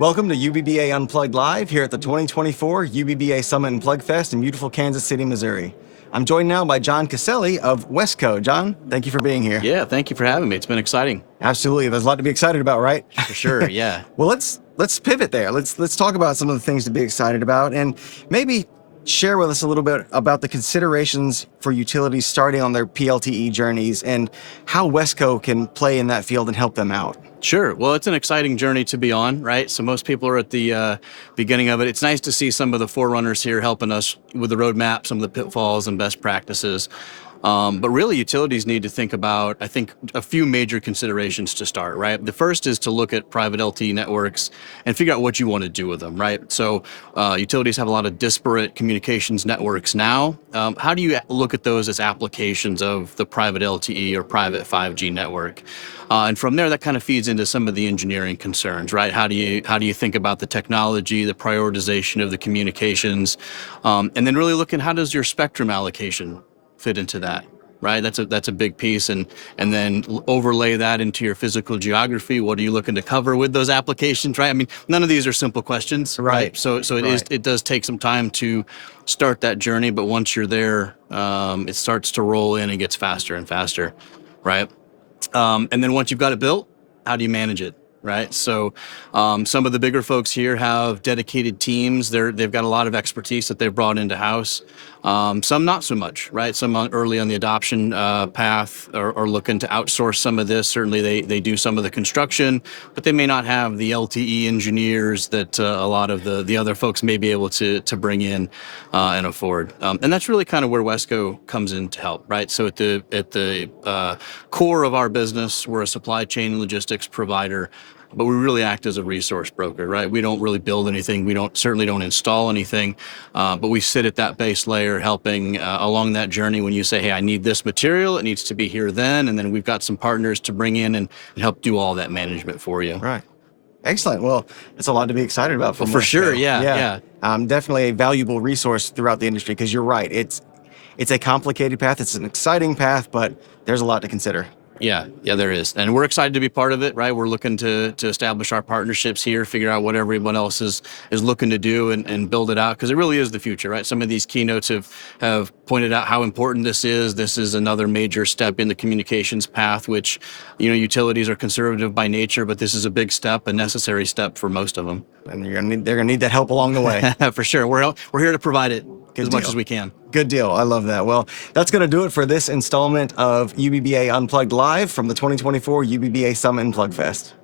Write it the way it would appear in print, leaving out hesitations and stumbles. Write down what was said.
Welcome to UBBA Unplugged Live here at the 2024 UBBA Summit Plugfest in beautiful Kansas City, Missouri. I'm joined now by John Caselli of WESCO. John, thank you for being here. Yeah, thank you for having me. It's been exciting. Absolutely. There's a lot to be excited about, right? For sure, yeah. Well, let's pivot there. Let's talk about some of the things to be excited about and maybe share with us a little bit about the considerations for utilities starting on their PLTE journeys and how WESCO can play in that field and help them out. Sure. Well, it's an exciting journey to be on, right? So most people are at the beginning of it. It's nice to see some of the forerunners here helping us with the roadmap, some of the pitfalls and best practices. But really, utilities need to think about, I think, a few major considerations to start, right? The first is to look at private LTE networks and figure out what you want to do with them, right? So utilities have a lot of disparate communications networks now. How do you look at those as applications of the private LTE or private 5G network? And from there, that kind of feeds into some of the engineering concerns, right? How do you think about the technology, the prioritization of the communications, and then really look at how does your spectrum allocation fit into that, right? That's a big piece, and then overlay that into your physical geography. What are you looking to cover with those applications, right? I mean, none of these are simple questions, right? So it does take some time to start that journey, but once you're there, it starts to roll in and gets faster and faster, right? And then once you've got it built, how do you manage it? Right. So some of the bigger folks here have dedicated teams. They've got a lot of expertise that they've brought into house. Some not so much, right? Some early on the adoption path are looking to outsource some of this. Certainly they do some of the construction, but they may not have the LTE engineers that a lot of the other folks may be able to bring in and afford. And that's really kind of where WESCO comes in to help, right? So at the core of our business, we're a supply chain logistics provider, but we really act as a resource broker, right? We don't really build anything. We certainly don't install anything, but we sit at that base layer helping along that journey. When you say, hey, I need this material, it needs to be here then, and then we've got some partners to bring in and help do all that management for you. Right. Excellent. Well, it's a lot to be excited about. Well, for sure, yeah. Definitely a valuable resource throughout the industry because you're right. It's a complicated path. It's an exciting path, but there's a lot to consider. Yeah, there is. And we're excited to be part of it, right? We're looking to establish our partnerships here, figure out what everyone else is looking to do and build it out, because it really is the future, right? Some of these keynotes have pointed out how important this is. This is another major step in the communications path, which, utilities are conservative by nature, but this is a big step, a necessary step for most of them. And they're gonna need that help along the way. For sure. We're here to provide it much as we can. Good deal. I love that. Well, that's going to do it for this installment of UBBA Unplugged Live from the 2024 UBBA Summit Plugfest.